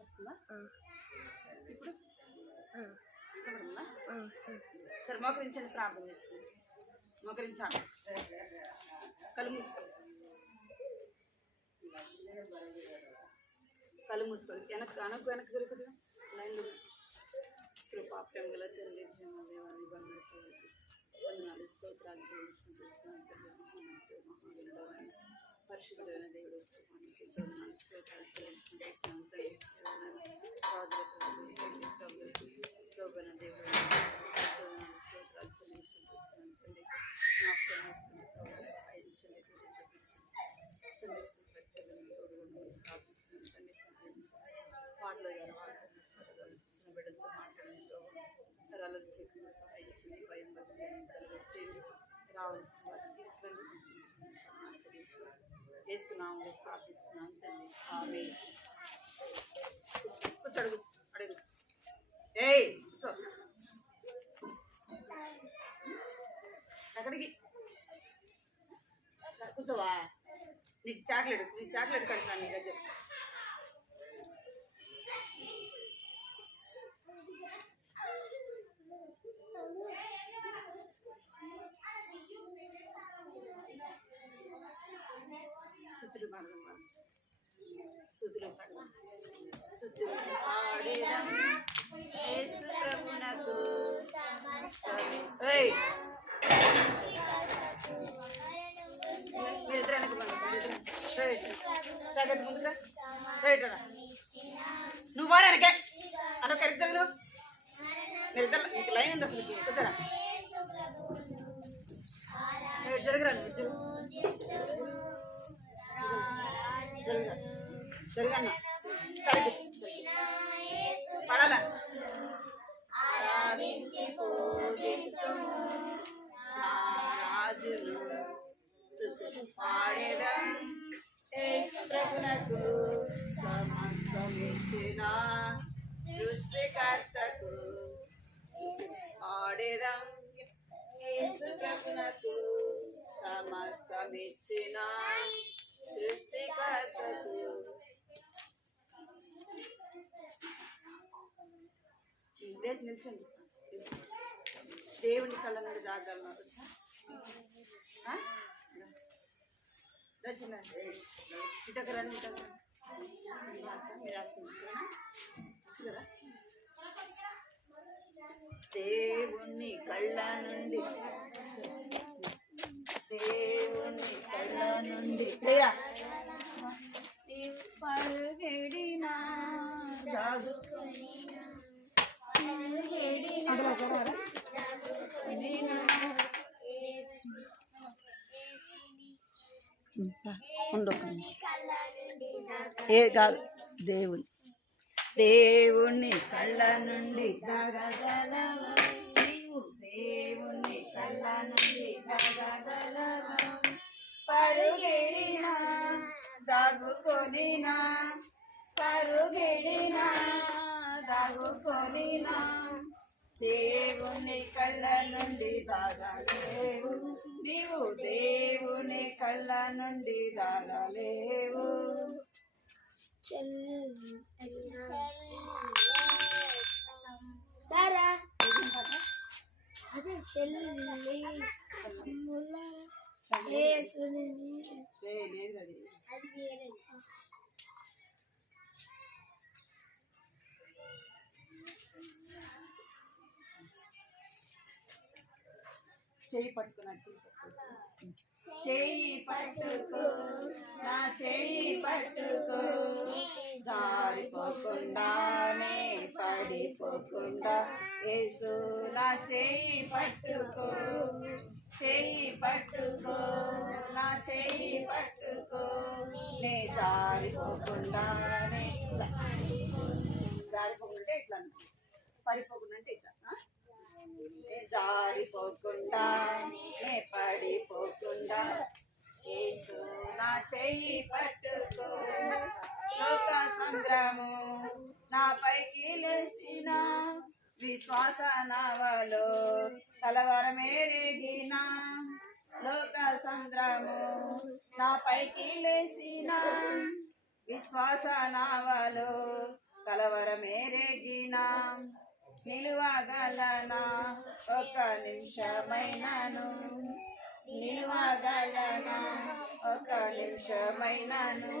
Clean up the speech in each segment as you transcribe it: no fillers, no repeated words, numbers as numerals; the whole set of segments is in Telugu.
వస్తుందా ఇప్పుడు? సరే మోకరించండి, ప్రార్థన చేసుకోండి. మోకరించాలి, కళ్ళు మూసుకోండి, కళ్ళు మూసుకోండి. వెనక్కి జరుగుతుంది లైన్లో. కృపా ప్రేమగల తండ్రి, జీవదేవాన్ని వందనాలు స్తోత్రాలు చెల్లించుకుంటున్నాను. పరిశుద్ధమైన దేవుడు స్తోత్రాలు చెల్లించుకుంటున్నాను. దేవుడు స్తోత్రాలు చెల్లించుకుంటున్నాను. తండ్రి జ్ఞాపకం చేసుకుని సహాయించండి, చూపించండి. సందేశం ప్రార్థిస్తున్నాను. తండ్రి సహాయించండి. పాటలు చిన్న బిడ్డలతో మాట్లాడండి. తరాలను చెప్పిన సహాయించండి. భయం కలిగించండి. రావాల్సిన వారిని తీసుకుని ఆచరించుకోండి. వేస్తున్నాము ప్రార్థిస్తున్నాను తండ్రి. ఆమేన్. కూర్చో, అడుగు అడుగు. ఏయ్ కూర్చో. ఎక్కడికి కూర్చోవా? నీకు చాక్లెట్ కడతాను నీ దగ్గర. స్తుతులు పాడదాం, స్తుతులు పాడదాం. స్తుతులు పాడేదాం యేసు ప్రభునకు. ఏయ్ మీరు ఇద్దరు జాగ్రత్త ముందుగా రైటరా. నువ్వు వారా వెనకే అలా కరెక్ట్ జరుగు. మీరిద్దరు మీకు లైన్ ఉంది అసలు. కూర్చోరా, జరుగురా జరుగన్న పడాలా. రాజును స్తుతులు పాడేదాం యేసు ప్రభునకు. సమస్తమిచ్చిన సృష్టికర్తకు స్తుతులు పాడేదాం యేసు ప్రభునకు. సమస్తమిచ్చిన సృష్టికర్తకు. లేచి నిల్చండి. దేవుని కళ్ళ నుండి జాగ్రత్త వచ్చా చిన్న ఇటకు రండి. ఇటకు మీరు దేవుని కళ్ళ నుండి, దేవుని కళ్ళ నుండి పరుగెడినా ఏ కాదు. దేవుని కళ్ళ నుండి దగగలవా, నీవు దేవుని కళ్ళ నుండి దగగలవా. పరుగెడినా దాగుకొనినా, పరుగెడినా దాగుకొనినా, దేవుని కళ్ళ నుండి దాగలేవు. నీవు దేవుని కళ్ళ నుండి దాగలేవు. అదే చెల్లి చెయ్యి పట్టుకున్నా, చెయ్యి పట్టుకో, నా చెయ్యి పట్టుకో, జారిపోకుండానే పడిపోకుండా. యేసు నా చెయ్యి పట్టుకో, చెయ్యి పట్టుకో, నా చెయ్యి పట్టుకో, నే జారిపోకుండానే. జారిపోకుంటే ఇట్లా, పడిపోకుండా అంటే ఇట్లా. జారిపోకుండా నే పడిపోకుండా యేసు నా చెయ్యి పట్టుకో. లోక సంగ్రాము నా పైకి లేసిన, విశ్వాస నవలో కలవరమేరిగిన, లోక సంద్రము నా పైకి లేసిన విశ్వాస నావలో కలవరమేరేగిన నిలువగలనా ఒక నిమిషమైనను నిలువగలనా ఒక నిమిషమైనను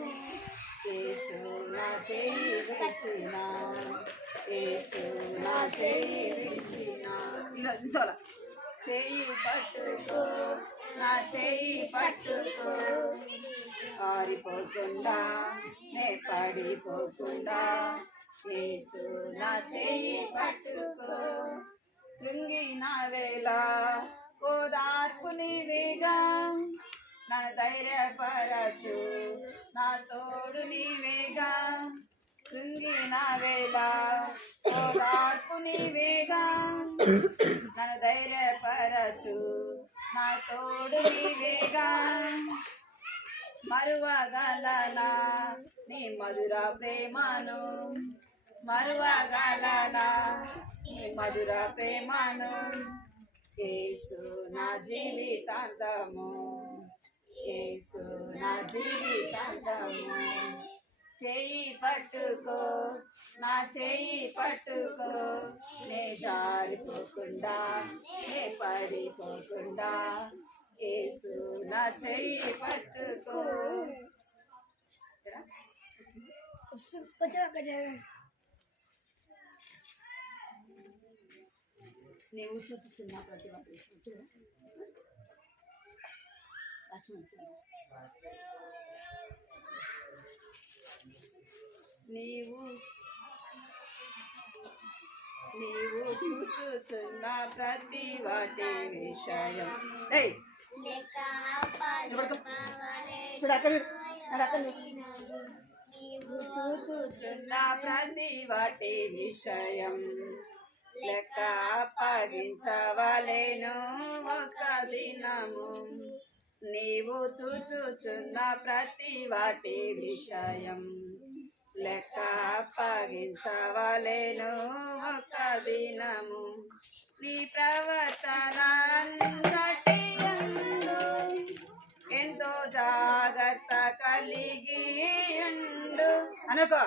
యేసు నా చేయి విడిచిన యేసు నా చేయి విడిచిన ఇలా నిల్చోవాలా చేయి పట్టుకో నా చేయి పట్టుకో ఆరిపోకుండా నే పడిపోకుండా యేసు నా చేయి పట్టుకో కృంగిన వేళ ఓదార్పు నీవేగా నా ధైర్యపరచు నా తోడు నీవేగా కృంగిన వేళ ఓదార్పు నీవేగా నన్ను ధైర్యపరచు నా తోడు నీవేగా మరువగలనా నీ మధుర ప్రేమను మరువగలనా నీ మధుర ప్రేమను యేసు నా జీవితాంతము యేసు నా జీవితాంతము చేయి పట్టుకో నా చేయి పట్టుకో నే జారిపోకుండా నే పడిపోకుండా యేసు నా చేయి పట్టుకో నీవు చూచుచున్న ప్రతి ఒక్కరికి నీవు నీవు చూచుచున్న ప్రతి వాటి విషయం చూచుచున్న ప్రతి వాటి విషయం లెక్క అప్పగించవలెను ఒక దినము నీవు చూచుచున్న ప్రతి వాటి విషయం లెక్క అప్పగించవలెను ఒక దినము నీ ప్రవర్తన అంతటి యందు ఎంతో జాగ్రత్త కలిగి ఉండు అనుకో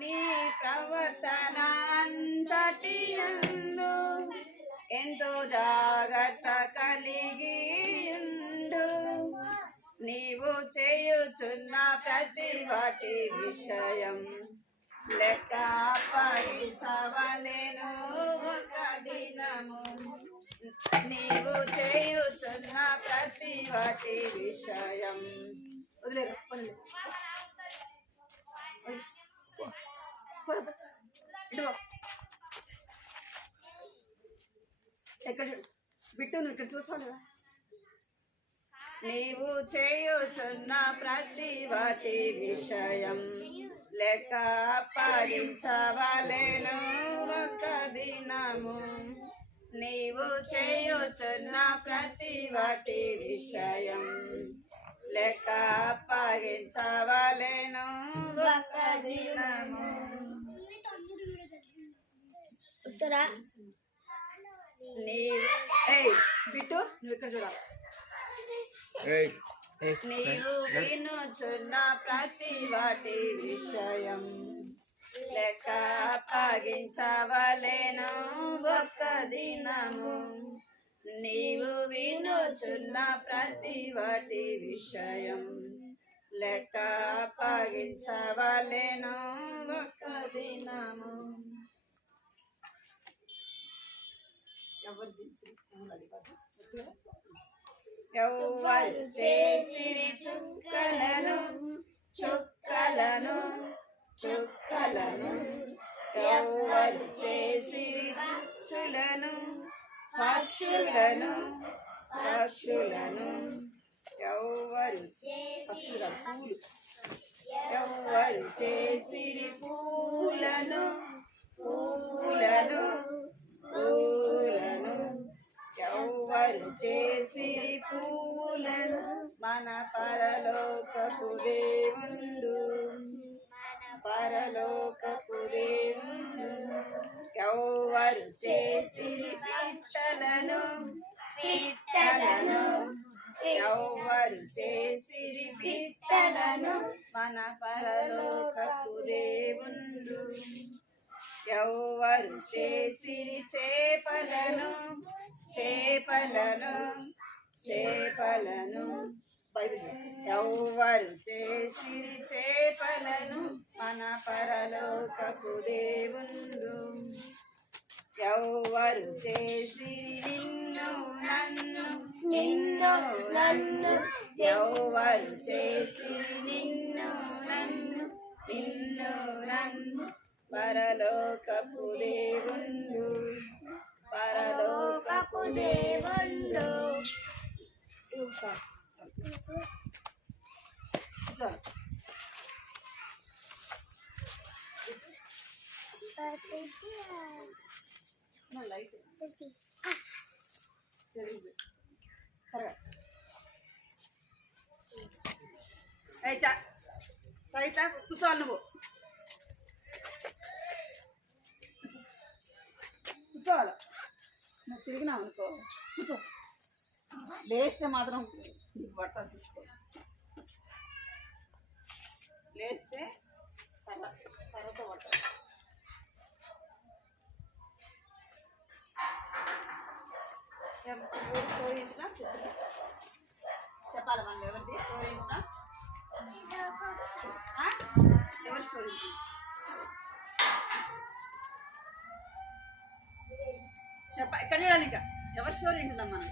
నీ ప్రవర్తన అంతటి యందు ఎంతో జాగ్రత్త కలిగి ఉండు నీవు చేయుచున్న ప్రతి వాటి విషయం లెక్క అప్పగించవలెను ఒక దినము నీవు చేయుచున్న ప్రతి వాటి విషయం వదిలేరు ఎక్కడ బిట్టు నువ్వు ఇక్కడ చూసావు కదా నీవు చేయుచున్న ప్రతి వాటి విషయం లెక్క అప్పగించవలెను ఒక దినము నీవు చేయుచున్న ప్రతి వాటి విషయం లెక్క అప్పగించవలెను ఒక దినము బిట్టు నువ్వు ఇక్కడ చూడాలి నీవు వినుచున్న ప్రతి వాటి విషయం లెక్క అప్పగించవలెను ఒక దినము నీవు వినుచున్న ప్రతి వాటి విషయం లెక్క అప్పగించవలెను ఒక దినము ఎవరు చేసిరి చుక్కలను చుక్కలను చుక్కలను ఎవరు చేసిరి పక్షులను పక్షులను పక్షులను ఎవరు పక్షుల పూలు ఎవరు చేసిరి పూలను పూలను పూలను ఎవరు ఎవరు చేసి పూలను మన పరలోకపు దేవుండు పరలోకపు దేవుండు ఎవరు చేసి పిట్టలను ఎవరు చేసి పిట్టలను మన పరలోకపు దేవుండు ఎవరు చేసిరి చేపలను ఎవరు చేసిరి చేపలను మన పరలోకపు దేవుండు ఎవరు చేసిరి నిన్ను నన్ను ఎవరు చేసిరి నిన్ను నన్ను పరలోకపు దేవుండు లైట్ సరిత కూర్చోవాలి నువ్వు కూర్చోవాలి నువ్వు తిరిగినావు అనుకో కూర్చో లేస్తే మాత్రం బట్టలు తీసుకో లేస్తే తర్వాత బట్టలు స్టోరీ ఇంటున్నా చెప్పాలి మనం ఎవరిది స్టోరీ ఇంటున్నా ఎవరి స్టోరీ చెప్ప ఇక్కడ చూడాలి ఇంకా ఎవరి స్టోరీ వింటున్నాం మనం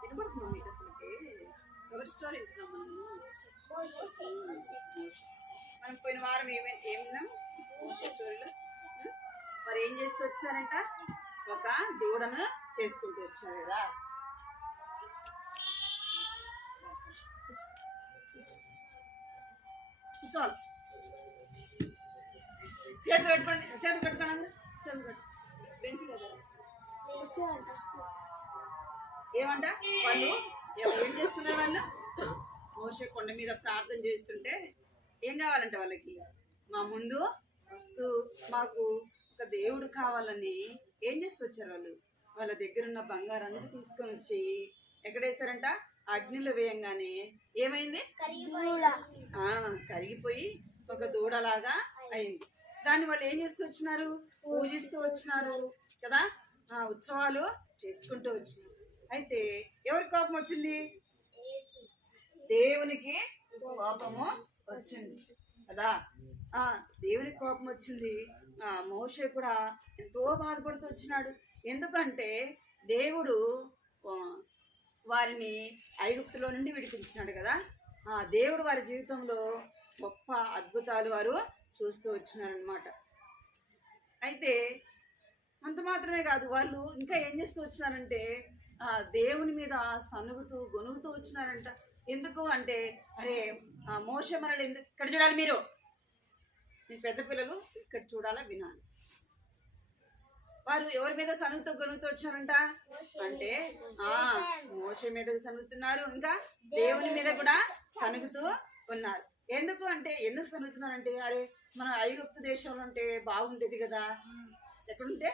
వినపడుతున్నాం మీకు అసలుకి ఎవరి స్టోరీ వింటున్నాం మనం పోయిన వారం ఏమిన్నాం స్టోరీలో మరి ఏం చేస్తూ వచ్చారంట ఒక దూడను చేసుకుంటూ వచ్చారు కదా కూర్చోవాలి చేతులు పెట్టుకోండి ఏమంట వాళ్ళు ఏం చేసుకున్నారు వాళ్ళు మోషే కొండ మీద ప్రార్థన చేస్తుంటే ఏం కావాలంట వాళ్ళకి మా ముందు వస్తూ మాకు ఒక దేవుడు కావాలని ఏం చేస్తూ వచ్చారు వాళ్ళు వాళ్ళ దగ్గర ఉన్న బంగారాన్ని తీసుకొని వచ్చి ఎక్కడేసారంట అగ్నిలో వేయంగానే ఏమైంది కరిగిపోయి ఒక దూడలాగా అయింది దాన్ని వాళ్ళు ఏం చేస్తూ వచ్చినారు పూజిస్తూ వచ్చినారు కదా ఉత్సవాలు చేసుకుంటూ వచ్చినారు అయితే ఎవరి కోపం వచ్చింది దేవునికి కోపము వచ్చింది కదా దేవునికి కోపం వచ్చింది మోషే కూడా ఎంతో బాధపడుతూ వచ్చినాడు ఎందుకంటే దేవుడు వారిని ఐగుప్తులో నుండి విడిపించినాడు కదా దేవుడు వారి జీవితంలో గొప్ప అద్భుతాలు వారు చూస్తూ వచ్చినారనమాట అయితే అంత మాత్రమే కాదు వాళ్ళు ఇంకా ఏం చేస్తూ వచ్చినారంటే దేవుని మీద గొనుగుతూ వచ్చినారంట ఎందుకు అంటే అరే మోషే మనల్ని ఎందుకు ఇక్కడ చూడాలి మీరు మీ పెద్ద పిల్లలు ఇక్కడ చూడాలా వినాలి వారు ఎవరి మీద గొనుగుతూ వచ్చినారంట అంటే మోషే మీద సనుగుతున్నారు ఇంకా దేవుని మీద కూడా సనుగుతూ ఉన్నారు ఎందుకు సనుగుతున్నారంటే అరే మనం ఐగుప్తు దేశంలో ఉంటే బాగుండేది కదా ఎక్కడుంటే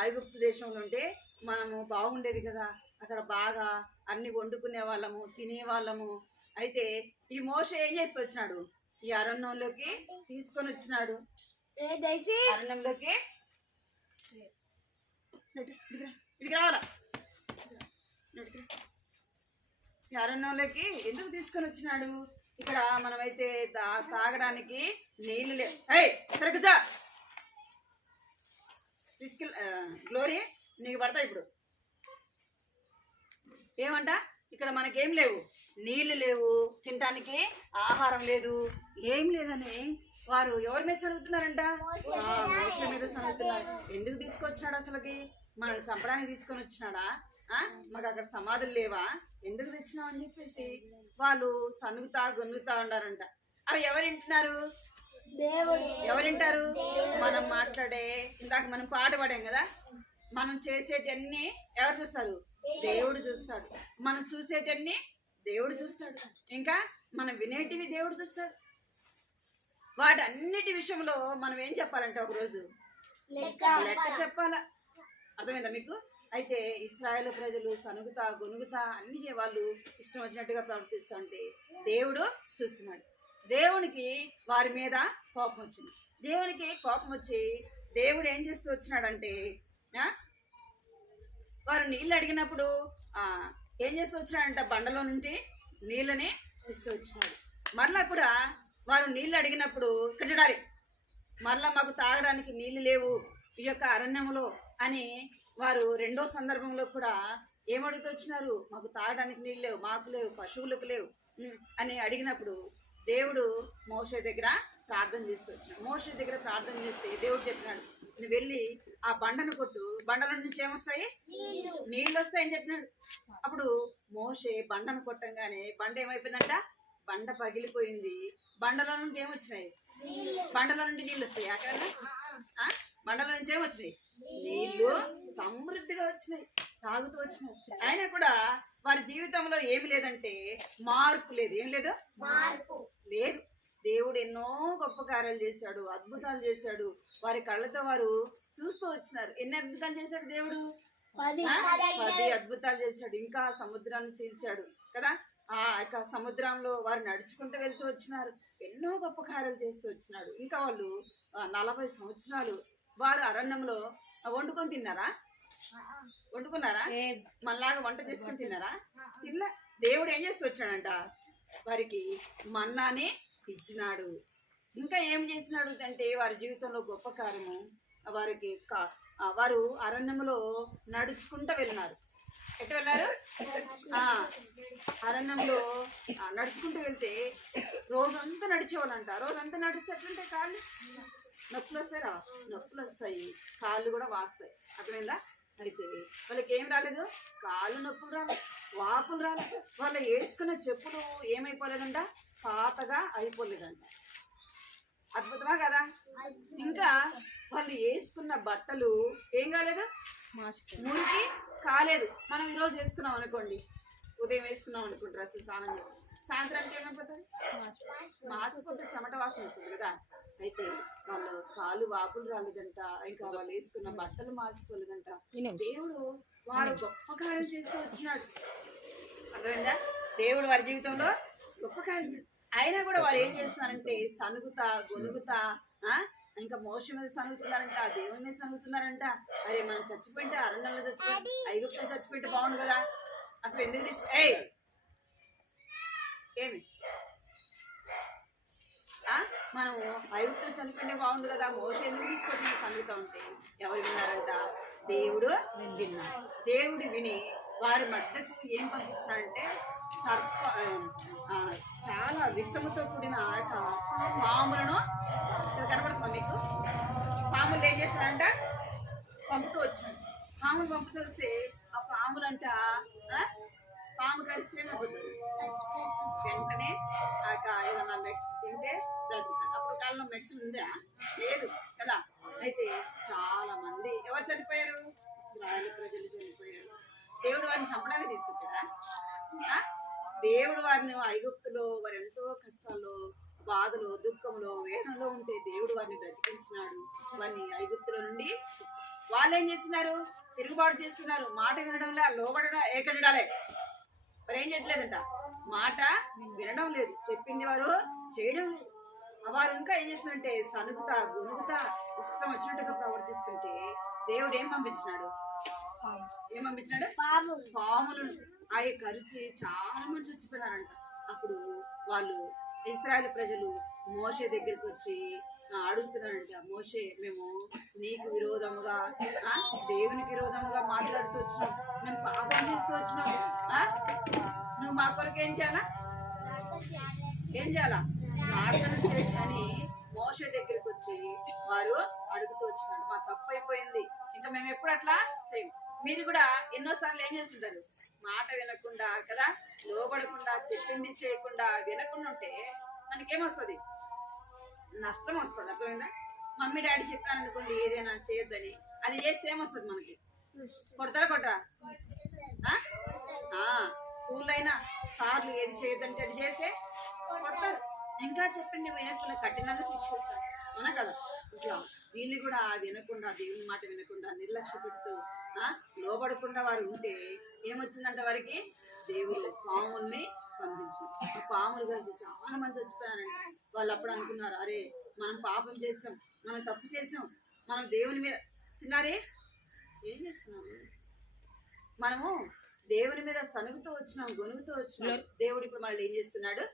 ఐగుప్తు దేశంలో ఉంటే మనము బాగుండేది కదా అక్కడ బాగా అన్ని వండుకునే వాళ్ళము తినేవాళ్ళము అయితే ఈ మోషే ఏం చేస్తూ వచ్చినాడు ఈ అరణ్యంలోకి తీసుకొని వచ్చినాడు అరణ్యంలోకి ఇక్కడికి రావాలా ఈ అరణ్యంలోకి ఎందుకు తీసుకొని వచ్చినాడు ఇక్కడ మనమైతే తాగడానికి నీళ్ళు లేవు సరిగ్గా గ్లోరీ నీకు పడతా ఇప్పుడు ఏమంట ఇక్కడ మనకేం లేవు నీళ్లు లేవు తినడానికి ఆహారం లేదు ఏం లేదని వారు ఎవరి మీద సరుగుతున్నారంట మోషే మీద సరుగుతున్నారు ఎందుకు తీసుకొచ్చినాడు అసలుకి మనల్ని చంపడానికి తీసుకొని వచ్చినాడా మాకు అక్కడ సమాధులు లేవా ఎందుకు తెచ్చినావు అని చెప్పేసి వాళ్ళు గొనుగుతా ఉన్నారంట అవి ఎవరు వింటున్నారు ఎవరు వింటారు? మనం మాట్లాడే, ఇందాక మనం పాట పాడాం కదా, మనం చేసేటన్ని ఎవరు చూస్తారు? దేవుడు చూస్తాడు. మనం చూసేటన్ని దేవుడు చూస్తాడు. ఇంకా మనం వినేటివి దేవుడు చూస్తాడు. వాటన్నిటి విషయంలో మనం ఏం చెప్పాలంటే ఒకరోజు లెక్క చెప్పాలా. అర్థమైందా మీకు? అయితే ఇశ్రాయేల్ ప్రజలు సనుగుతా గొనుగుతా అన్ని వాళ్ళు ఇష్టం వచ్చినట్టుగా ప్రవర్తిస్తుంటే దేవుడు చూస్తున్నాడు. దేవునికి వారి మీద కోపం వచ్చింది. దేవునికి కోపం వచ్చి దేవుడు ఏం చేస్తూ వచ్చినాడంటే, వారు నీళ్ళు అడిగినప్పుడు ఏం చేస్తూ వచ్చినాడంట? బండలో నుండి నీళ్ళని ఇస్తూ వచ్చినాడు. మరలా కూడా వారు నీళ్ళు అడిగినప్పుడు ఇక్కడ చూడాలి, మరలా మాకు తాగడానికి నీళ్ళు లేవు ఈ యొక్క అరణ్యంలో అని వారు రెండో సందర్భంలో కూడా ఏమడుగుతూ వచ్చినారు? మాకు తాగడానికి నీళ్ళు లేవు, మాకు లేవు, పశువులకు లేవు అని అడిగినప్పుడు దేవుడు మోషే దగ్గర ప్రార్థన చేస్తూ వచ్చినాడు. మోషే దగ్గర ప్రార్థన చేస్తే దేవుడు చెప్పినాడు, నువ్వు వెళ్ళి ఆ బండను కొట్టు, బండల నుంచి ఏమొస్తాయి? నీళ్ళు వస్తాయని చెప్పినాడు. అప్పుడు మోషే బండను కొట్టంగానే బండ ఏమైపోయిందంట? బండ పగిలిపోయింది. బండలో నుండి ఏమొచ్చినాయి? బండలో నుండి నీళ్ళు వస్తాయి. అక్కడ బండలో నుంచి ఏమొచ్చినాయి? నీళ్లు సమృద్ధిగా వచ్చినాయి, తాగుతూ వచ్చినాయి. అయినా కూడా వారి జీవితంలో ఏమి లేదంటే మార్పు లేదు. ఏం లేదు? లేదు. దేవుడు ఎన్నో గొప్ప కార్యాలు చేశాడు, అద్భుతాలు చేశాడు. వారి కళ్ళతో వారు చూస్తూ వచ్చినారు. ఎన్ని అద్భుతాలు చేశాడు దేవుడు? 10 అద్భుతాలు చేశాడు. ఇంకా సముద్రాన్ని చీల్చాడు కదా. ఆ యొక్క సముద్రంలో వారు నడుచుకుంటూ వెళ్తూ వచ్చినారు. ఎన్నో గొప్ప కార్యాలు చేస్తూ వచ్చినాడు. ఇంకా వాళ్ళు 40 సంవత్సరాలు వారు అరణ్యంలో వండుకొని తిన్నారా? వండుకున్నారా? మళ్ళాగా వంట చేసుకుని తిన్నారా? తిన్నా. దేవుడు ఏం చేస్తూ వచ్చాడంట? వారికి మన్నాని ఇచ్చినాడు. ఇంకా ఏం చేసినాడు అంటే వారి జీవితంలో గొప్ప కార్యము. వారికి వారు అరణ్యంలో నడుచుకుంటూ వెళ్ళినారు. ఎటు వెళ్ళారు? అరణ్యంలో నడుచుకుంటూ వెళ్తే రోజంతా నడిచేవాళ్ళంట. రోజంతా నడిస్తే ఎట్లుంటాయి? కాళ్ళు నొప్పులు వస్తాయి. నొప్పులు వస్తాయి, కాళ్ళు కూడా వాస్తాయి. అర్థమైందా? అయితే వాళ్ళకి ఏం రాలేదు? కాళ్ళు నొప్పులు రాలేదు, వాపులు రాలేదు. వాళ్ళు వేసుకున్న చెప్పులు ఏమైపోలేదంట? పాతగా అయిపోలేదంట. అద్భుతమా కదా? ఇంకా వాళ్ళు వేసుకున్న బట్టలు ఏం కాలేదు? మురికి కాలేదు. మనం ఈరోజు వేసుకున్నాం అనుకోండి, ఉదయం వేసుకున్నాం అనుకోండి, డ్రెస్ స్నానం చేసి సాయంత్రానికి ఏమైపోతుంది? మాసిపోతే చెమట వాసన వస్తుంది కదా. అయితే వాళ్ళు కాళ్ళు వాపులు రాలేదంట. ఇంకా వాళ్ళు వేసుకున్న బట్టలు మాసిపోలేదంట. దేవుడు వారు గొప్ప కార్యం చేస్తూ వచ్చినాడు. అర్థమైందా? దేవుడు వారి జీవితంలో గొప్ప కార్యం. అయినా కూడా వారు ఏం చేస్తున్నారంటే సనుగుతా గొనుగుతా, ఇంకా మోసం మీద సనుగుతున్నారంట, దేవుని మీద సనుగుతున్నారంట. అరే మనం చచ్చిపోయింటే అరణ్యంలో చచ్చిపోయింటే, ఐగుప్తులో చచ్చిపోయింటే బాగుండు కదా. అసలు ఎందుకు ఏమి మనం ఐగుప్తులో చనిపోయింటే బాగుండు కదా, మోసం ఎందుకు తీసుకొచ్చిన సంగీతం ఉంటే ఎవరు విన్నారంట? దేవుడు విన్నాడు. దేవుడు విని వారి మధ్యకు ఏం పంపించాడంటే చాలా విషముతో కూడిన పాములను. కనపడుతుంది మీకు? పాములు ఏం చేస్తారంట? పంపుతూ వచ్చినాడు. పాములు పంపుతూ వస్తే ఆ పాములంట పాము కలిస్తే నవ్వుతుంది. వెంటనే ఏదైనా మెడిసిన్ తింటే బ్రతుకుతారు. అప్పుడు కాలంలో మెడిసిన్ ఉందా? లేదు కదా. అయితే చాలా మంది ఎవరు చనిపోయారు? ఇశ్రాయేలు ప్రజలు చనిపోయారు. దేవుడు వారిని చంపడానికి తీసుకొచ్చాడా? దేవుడు వారిని ఐగుప్తులో వారు ఎంతో కష్టాల్లో, బాధలో, దుఃఖంలో, వేదనలో ఉంటే దేవుడు వారిని బ్రతికించినాడు. వారిని ఐగుప్తులో నుండి వాళ్ళు ఏం చేస్తున్నారు? తిరుగుబాటు చేస్తున్నారు. మాట వినడంలే, లోబడడం ఏకడాలే. వారు ఏం చేయట్లేదంట? మాట వినడం లేదు, చెప్పింది వారు చేయడం లేదు. వారు ఇంకా ఏం చేస్తున్నారంటే సనుగుతా గొనుగుతా ఇష్టం వచ్చినట్టుగా ప్రవర్తిస్తుంటే దేవుడు ఏం పంపించినాడు? ఏం పంపించినాడు? పాములను. అవి కరిచి చాలా మంది చచ్చిపోయినారంట. అప్పుడు వాళ్ళు ఇశ్రాయేలు ప్రజలు మోషే దగ్గరికి వచ్చి అడుగుతున్నారంట, మోషే మేము నీకు విరోధముగా దేవునికి విరోధముగా మాట్లాడుతూ వచ్చినాం, మేము పాపం చేస్తూ వచ్చినాం, నువ్వు మా కొరకు ఏం చేయాలా? ఏం చేయాలా? ప్రార్థన చేయని మోషే దగ్గరికి వచ్చి వారు అడుగుతూ వచ్చినారు, మా తప్పు అయిపోయింది, ఇంకా మేము ఎప్పుడు అట్లా చేయము. మీరు కూడా ఎన్నోసార్లు ఏం చేస్తుంటారు? మాట వినకుండా కదా, లోబడకుండా, చెప్పింది చేయకుండా, వినకుండా ఉంటే మనకేమొస్తుంది? నష్టం వస్తుంది. అర్థమైందా? మమ్మీ డాడీ చెప్పాను అనుకోండి ఏదైనా చేయొద్దని, అది చేస్తే ఏమొస్తుంది మనకి? కొడతారా కొట్టరా? స్కూల్లో అయినా సార్లు ఏది చేయొద్దంటే అది చేస్తే కొడతారు. ఇంకా చెప్పింది వినకుండా కఠినంగా శిక్షిస్తారు, అవునా కదా? ఇట్లా వీళ్ళు కూడా వినకుండా, దేవుని మాట వినకుండా, నిర్లక్ష్య పెడుతూ లోబడకుండా వారు ఉంటే ఏమొచ్చిందంటే వారికి దేవుడు పాముల్ని పంపించు. ఆ పాములు కలిసి చాలా మంది చచ్చిపోయారంట. వాళ్ళు అప్పుడు అనుకున్నారు, అరే మనం పాపం చేసాం, మనం తప్పు చేసాం, మనం దేవుని మీద చిన్నారే ఏం చేస్తున్నాము, మనము దేవుని మీద సనుగుతూ వచ్చినాం, గొనుగుతూ వచ్చినాం. దేవుడు ఇప్పుడు మళ్ళీ ఏం చేస్తున్నాడు?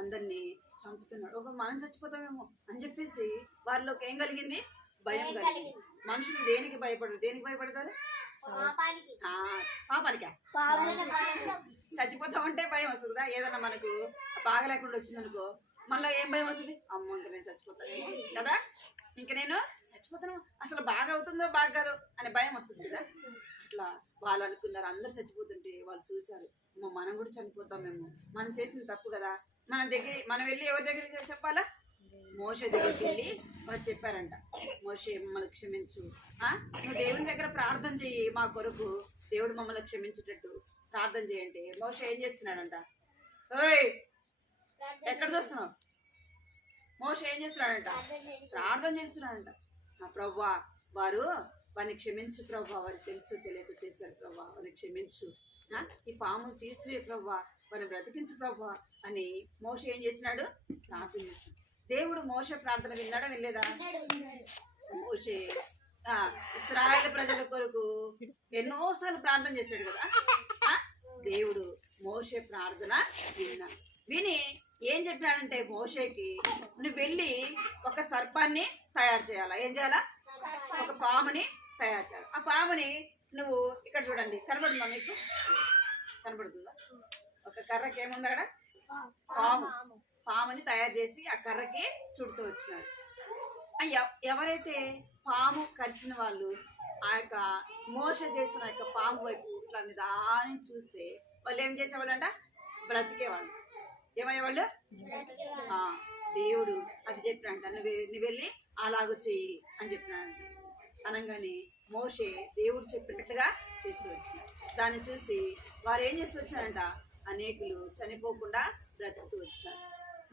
అందరినీ చంపుతున్నాడు. ఒక మనం చచ్చిపోతామేమో అని చెప్పేసి వారిలోకి ఏం కలిగింది? భయం కలిగింది. మనుషులు దేనికి భయపడరు? దేనికి భయపడతారు? పాపానికా? చచ్చిపోతామంటే భయం వస్తుంది కదా. ఏదన్నా మనకు బాగా లేకుండా వచ్చిందనుకో మళ్ళీ ఏం భయం వస్తుంది? అమ్మో ఇంకా నేను చచ్చిపోతాను కదా, ఇంక నేను చచ్చిపోతాను, అసలు బాగా అవుతుందో బాగా కాదో అనే భయం వస్తుంది కదా. అట్లా వాళ్ళు అనుకున్నారు. అందరు చచ్చిపోతుంటే వాళ్ళు చూశారు, మనం కూడా చనిపోతామేమో, మనం చేసిన తప్పు కదా, మనం వెళ్ళి ఎవరి దగ్గరికి చెప్పాలా? మోషే దగ్గరికి వెళ్ళి వాళ్ళు చెప్పారంట, మోషే మమ్మల్ని క్షమించు, నువ్వు దేవుని దగ్గర ప్రార్థన చెయ్యి, మా కొరకు దేవుడు మమ్మల్ని క్షమించేటట్టు ప్రార్థన చేయండి. మోషే ఏం చేస్తున్నాడంట? ఓయ్ ఎక్కడ చూస్తున్నావు? మోషే ఏం చేస్తున్నాడంట? ప్రార్థన చేస్తున్నాడంట. ప్రభువా వారిని క్షమించు ప్రభువా, వారికి తెలుసు తెలియక చేశారు ప్రభువా, వారిని క్షమించు, ఈ పాములు తీసివే ప్రభువా, వారిని బ్రతికించు ప్రభువా అని మోషే ఏం చేస్తున్నాడు? ప్రార్థన చేస్తున్నాడు. దేవుడు మోషే ప్రార్థన విన్నాడా వినలేదా? మోషే ఇశ్రాయేలు ప్రజల కొరకు ఎన్నోసార్లు ప్రార్థన చేశాడు కదా. దేవుడు మోషే ప్రార్థన విన్నాడు. విని ఏం చెప్పాడంటే మోషేకి, నువ్వు వెళ్ళి ఒక సర్పాన్ని తయారు చేయాలా. ఏం చేయాలా? ఒక పాముని తయారు చేయాలి. ఆ పాముని నువ్వు ఇక్కడ చూడండి, కనబడుతుందా మీకు? కనబడుతుందా? ఒక కర్రకి ఏముంది అక్కడ? పాముని తయారు చేసి ఆ కర్రకి చుడుతూ వచ్చినాడు. ఎవరైతే పాము కరిచిన వాళ్ళు ఆ యొక్క మోషే చేసిన యొక్క పాము వైపు ఇట్లా నిదానం చూస్తే వాళ్ళు ఏం చేసేవాళ్ళంట? బ్రతికేవాళ్ళు. ఏమయ్యేవాళ్ళు? దేవుడు అది చెప్పినంట, నువ్వు వెళ్ళి అలాగ చెయ్యి అని చెప్పినాడు. అనగానే మోషే దేవుడు చెప్పినట్టుగా చేస్తూ వచ్చినాడు. దాన్ని చూసి వారు ఏం చేస్తూ వచ్చారంట? అనేకులు చనిపోకుండా బ్రతుకుతూ వచ్చినారు.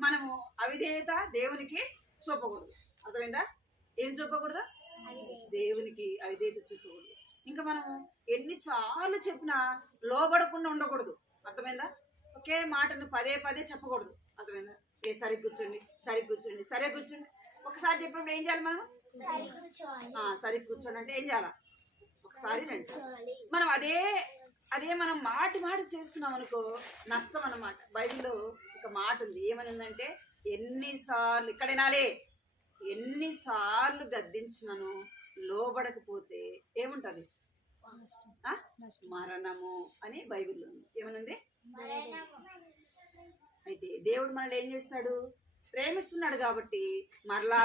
మనము అవిధేయత దేవునికి చూపకూడదు. అర్థమైందా? ఏం చూపకూడదు? దేవునికి అవిధేయత చూపకూడదు. ఇంకా మనము ఎన్నిసార్లు చెప్పినా లోబడకుండా ఉండకూడదు. అర్థమైందా? ఒకే మాటను పదే పదే చెప్పకూడదు. అర్థమైందా? సరే కూర్చోండి, సరే కూర్చోండి. ఒకసారి చెప్పినప్పుడు ఏం చేయాలి మనం? సరే కూర్చోండి అంటే ఏం చేయాలా? ఒకసారి రెండు. మనం అదే మనం మాటి చేస్తున్నాం అనుకో నష్టం అన్నమాట. బైబిల్లో ఒక మాట ఉంది, ఏమని ఉందంటే, ఎన్నిసార్లు ఇక్కడ వినాలి, ఎన్నిసార్లు గద్దించినను లోబడకపోతే ఏముంటది? మరణము అని బైబిల్లో ఉంది. ఏమనుంది? అయితే దేవుడు మనల్ని ఏం చేస్తాడు? ప్రేమిస్తున్నాడు కాబట్టి మరలా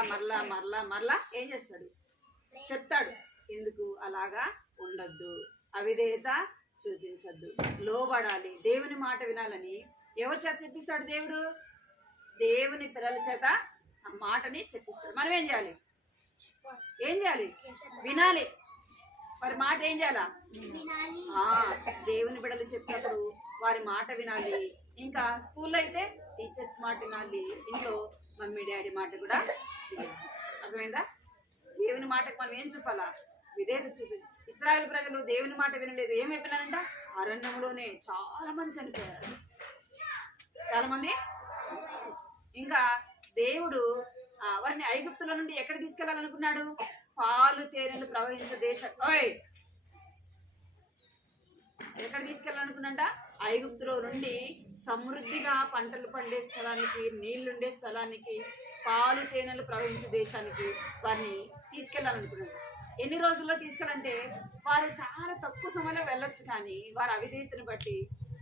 ఏం చేస్తాడు? చెప్తాడు. ఎందుకు అలాగా ఉండొద్దు, అవిధేయత చూపించద్దు, లోబడాలి, దేవుని మాట వినాలని ఎవరి చేత చెప్పిస్తాడు? దేవుడు దేవుని పిల్లల చేత ఆ మాటని చెప్పిస్తాడు. మనం ఏం చేయాలి? వినాలి. వారి మాట ఏం చేయాలా? దేవుని బిడ్డలు చెప్పినప్పుడు వారి మాట వినాలి. ఇంకా స్కూల్లో అయితే టీచర్స్ మాట వినాలి, ఇంట్లో మమ్మీ డాడీ మాట కూడా వినాలి. అర్థమైందా? దేవుని మాటకు మనం ఏం చెప్పాలా? విధేయత చూపి. ఇశ్రాయేలు ప్రజలు దేవుని మాట వినలేదు. ఏమైపోయినారంట? అరణ్యంలోనే చాలా మంది చనిపోయారు. చాలా మంది. ఇంకా దేవుడు వారిని ఐగుప్తుల నుండి ఎక్కడ తీసుకెళ్లాలనుకున్నాడు? పాలు తేనెలు ప్రవహించే దేశం. ఎక్కడ తీసుకెళ్లాలనుకున్నాంట? ఐగుప్తులో నుండి సమృద్ధిగా పంటలు పండే స్థలానికి, నీళ్లుండే స్థలానికి, పాలు తేనెలు ప్రవహించే దేశానికి వారిని తీసుకెళ్లాలనుకున్నాడు. ఎన్ని రోజుల్లో తీసుకెళ్ళంటే వారు చాలా తక్కువ సమయంలో వెళ్ళొచ్చు, కానీ వారి అవిధేయతను బట్టి,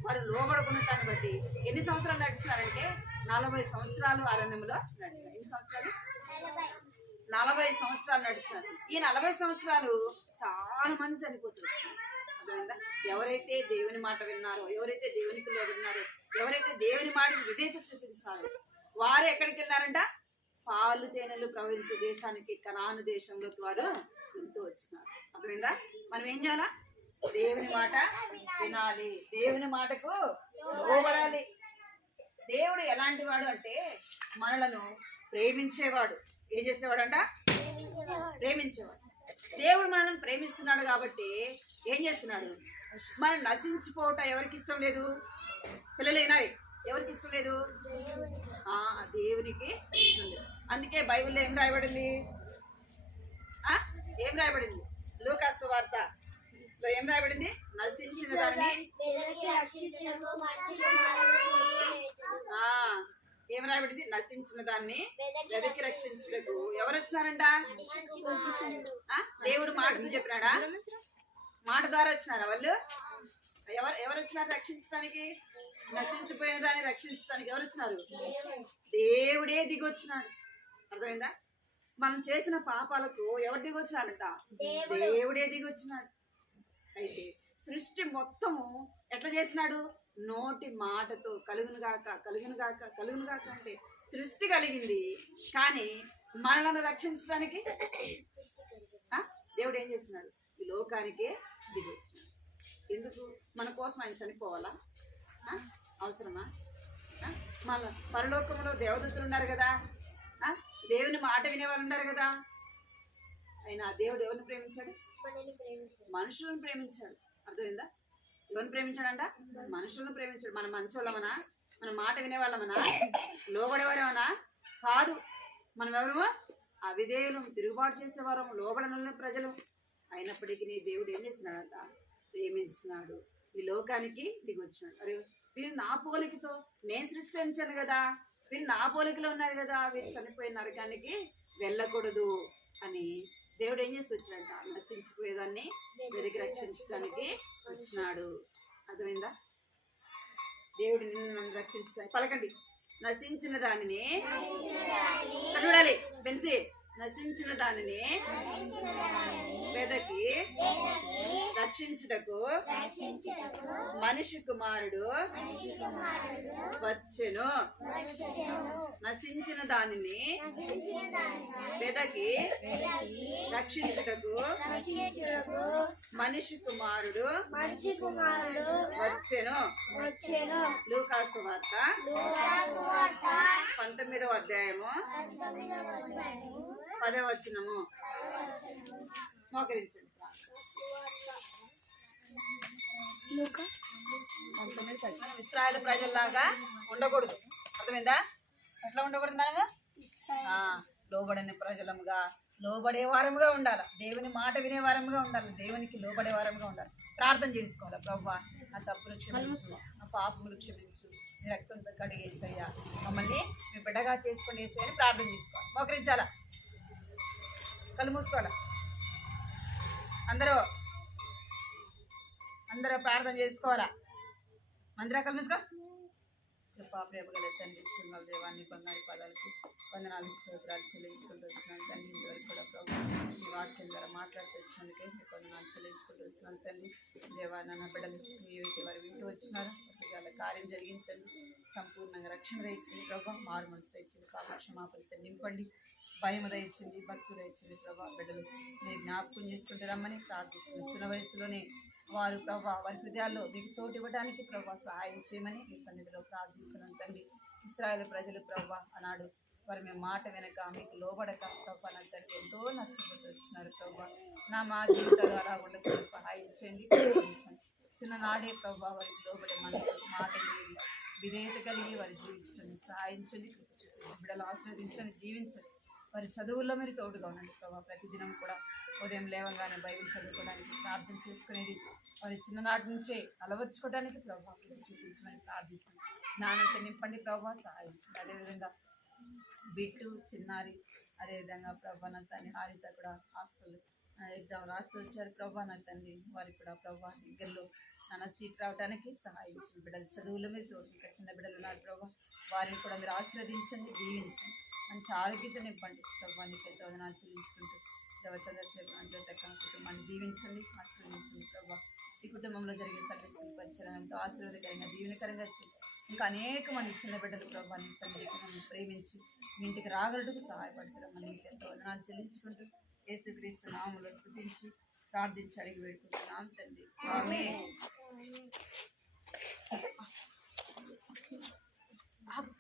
వారు లోబడుకున్నటాన్ని బట్టి ఎన్ని సంవత్సరాలు నడిచినారంటే 40 సంవత్సరాలు అరణ్యంలో నడిచారు. ఎన్ని సంవత్సరాలు? 40 సంవత్సరాలు నడిచినారు. ఈ 40 సంవత్సరాలు చాలా మంది చనిపోతున్నారు. అర్థమైందా? ఎవరైతే దేవుని మాట విన్నారో, ఎవరైతే దేవునికి లోబడినారో, ఎవరైతే దేవుని మాట విధేయత చూపించారో వారు ఎక్కడికి వెళ్ళారంట? పాలు తేనెలు ప్రవహించే దేశానికి, కనాను దేశంలోకి వారు వెళ్తూ వచ్చినారు. అర్థమైందా? మనం ఏం చేయాలా? దేవుని మాట వినాలి, దేవుని మాటకు లోబడాలి. దేవుడు ఎలాంటి వాడు అంటే మనలను ప్రేమించేవాడు. ఏం చేసేవాడంట? ప్రేమించేవాడు. దేవుడు మనల్ని ప్రేమిస్తున్నాడు కాబట్టి ఏం చేస్తున్నాడు? మనం నశించిపోవటం ఎవరికి ఇష్టం లేదు? పిల్లలేనా? ఎవరికి ఇష్టం లేదు? దేవునికి ఇష్టం లేదు. అందుకే బైబిల్లో ఏం రాయబడింది? ఏం రాయబడింది? లూకా సువార్తలో ఏం రాయబడింది? నశించిన దాన్ని ఏం రాయబడింది? నశించిన దాన్ని వెదకి రక్షించుటకు ఎవరు వచ్చినారంట? దేవుడు మాటలు చెప్పినాడా? మాట ద్వారా వచ్చినారా వాళ్ళు? ఎవరు వచ్చినారు రక్షించడానికి? నశించిపోయిన దాన్ని రక్షించడానికి ఎవరు వచ్చినారు? దేవుడే దిగొచ్చినాడు. అర్థమైందా? మనం చేసిన పాపాలకు ఎవరు దిగొచ్చినారంట? దేవుడే దిగొచ్చినాడు. అయితే సృష్టి మొత్తము ఎట్లా చేసినాడు? నోటి మాటతో కలుగును గాక కలుగును గాక కలుగును గాక అంటే సృష్టి కలిగింది. కానీ మనలను రక్షించడానికి దేవుడు ఏం చేస్తున్నాడు? ఈ లోకానికే దిగొచ్చినాడు. ఎందుకు? మన కోసం ఆయన చనిపోవాలా? అవసరమా? మన పరలోకంలో దేవదూతలు ఉన్నారు కదా, దేవుని మాట వినేవాళ్ళు ఉన్నారు కదా. ఆయన దేవుడు ఎవరిని ప్రేమించాడు? మనుషులను ప్రేమించాడు. అర్థమైందా? ఎవరిని ప్రేమించాడంట? మనుషులను ప్రేమించాడు. మన మంచోళ్ళమనా? మన మాట వినేవాళ్ళమనా? లోబడేవారేమనా? కాదు. మనం ఎవరు? అవిధేయులు, తిరుగుబాటు చేసేవారు, లోబడనున్న ప్రజలు. అయినప్పటికీ నీ దేవుడు ఏం చేసినాడంట? ప్రేమించినాడు, ఈ లోకానికి దిగొచ్చినాడు. అరే వీరు నా పోలికతో నేను సృష్టించాను కదా, వీరు నా పోలికలో ఉన్నారు కదా, వీరు చనిపోయిన నరకానికి వెళ్ళకూడదు అని దేవుడు ఏం చేస్తూ వచ్చినాడంట? నశించిపోయేదాన్ని వెతికి రక్షించడానికి వచ్చినాడు. అర్థమైందా? దేవుడు నిన్ను నన్ను రక్షించడానికి. పలకండి, నశించిన దానిని చూడాలి. పెంచి నశించిన దానిని వెదకి రక్షించుటకు మనిషి కుమారుడు వచ్చెను. నశించిన దానిని వెదకి రక్షించుటకు మనిషి కుమారుడు వచ్చెను. లూకా సువార్త 19వ అధ్యాయము 10వ వచనము. మోకరించండి. ఇశ్రాయేలు ప్రజల్లాగా ఉండకూడదు. అర్థమైందా? ఎట్లా ఉండకూడదు? మనము లోబడని ప్రజలముగా, లోబడే వారముగా ఉండాలి. దేవుని మాట వినే వారముగా ఉండాలి. దేవునికి లోబడే వారముగా ఉండాలి. ప్రార్థన చేసుకోవాలి. ప్రభువా, నా తప్పులు క్షమించు, నా పాపములు క్షమించు, నీ రక్తంతో కడిగేసయ్యా, మమ్మల్ని మీ బిడ్డగా చేసుకోండి వేసేయని ప్రార్థన చేసుకోవాలి. మోకరించాలా? కళ్ళు మూసుకోవాలా? అందరూ ప్రార్థన చేసుకోవాలా? మందిరా కళ్ళు మూసుకో. కృపా ప్రేమ గల తండ్రి, క్షేమాల దేవాన్ని బంగారు పాదాలకు వందనాలు స్తోత్రాలు చెల్లించుకుంటూ వస్తున్నాను తండ్రి. ఇంతవరకు కూడా ప్రభు ఈ వాక్యం ద్వారా మాట్లాడుతూ వచ్చినందుకే మీకు వందనాలు చెల్లించుకుంటూ వస్తున్నాను తండ్రి. దేవా, నా బిడ్డలు ఏవైతే వారు వింటూ వచ్చినారో వాళ్ళ కార్యం జరిగించండి, సంపూర్ణంగా రక్షణ ఇచ్చింది ప్రభా, మారు మనసు ఇచ్చింది, పాపక్షమాపణతో నింపండి, భయం దయచింది, భక్తులు దయచింది ప్రభా. బిడ్డలు మీరు జ్ఞాపకం చేసుకుంటూ రమ్మని ప్రార్థిస్తుంది. చిన్న వయసులోనే వారు ప్రభా వారి హృదయాల్లో మీకు చోటు ఇవ్వడానికి ప్రభా సహాయం చేయమని మీ సన్నిధిలో ప్రార్థిస్తున్నాను తండ్రి. ఇశ్రాయేలు ప్రజలు ప్రభా ఆనాడు వారు మేము మాట వెనక మీకు లోబడక ప్రభా నా తండ్రి ఎంతో నష్టపోతూ వచ్చినారు ప్రభా. మా జీవితాలు అలా ఉండకుండా సహాయం చేయండి, ప్రార్థించండి. చిన్ననాడే ప్రభా వారికి లోబడే మనసు, మాట విధేయత కలిగి వారి జీవించండి, సహాయించండి, బిడ్డలు ఆశీర్వదించండి, దీవించండి. వారి చదువుల్లో మీరు తోడుగా ఉండండి ప్రభా. ప్రతిదినం కూడా ఉదయం లేవగానే బైబిల్ చదువుకోవడానికి, ప్రార్థన చేసుకునేది వారి చిన్ననాటి నుంచే అలవర్చుకోవడానికి ప్రభా చూపించమని ప్రార్థిస్తున్నాను. జ్ఞానంతో నింపండి ప్రభా, సహాయించండి. అదేవిధంగా బిట్టు, చిన్నారి, అదేవిధంగా ప్రభా నా తండ్రి హారిత కూడా హాస్టల్ ఎగ్జామ్ రాస్తూ వచ్చారు ప్రభా నా తండ్రి. వారికి కూడా ప్రభా దగ్గరలో సీట్ రావడానికి సహాయించండి. బిడ్డలు చదువుల మీద తోడు, ఇంకా చిన్న బిడ్డలు ఉన్నారు ప్రభా, వారిని కూడా మీరు ఆశీర్వదించండి, దీవించండి, మంచి ఆరోగ్యత నింపండి ప్రభా. నీకు ఎంతో వందనాలు చెల్లించుకుంటూ చంద్రశేఖర కుటుంబాన్ని దీవించండి, ఆశీర్వదించండి ప్రభా. ఈ కుటుంబంలో జరిగే సర్వీస్ పరిచయం ఎంతో ఆశీర్వాదకరంగా, దీవెనకరంగా ఇంకా అనేక మంది చిన్న బిడ్డలు ప్రభా నీ తండ్రికి నన్ను ప్రేమించి మీ ఇంటికి రాగలటకు సహాయపడుతున్నామని నీకు ఎంతో వందనాలు చెల్లించుకుంటూ యేసుక్రీస్తు నామములో స్తుతించి ప్రార్థించి అడిగి వేడుకుంటున్నాం తండ్రి ఆమేన్.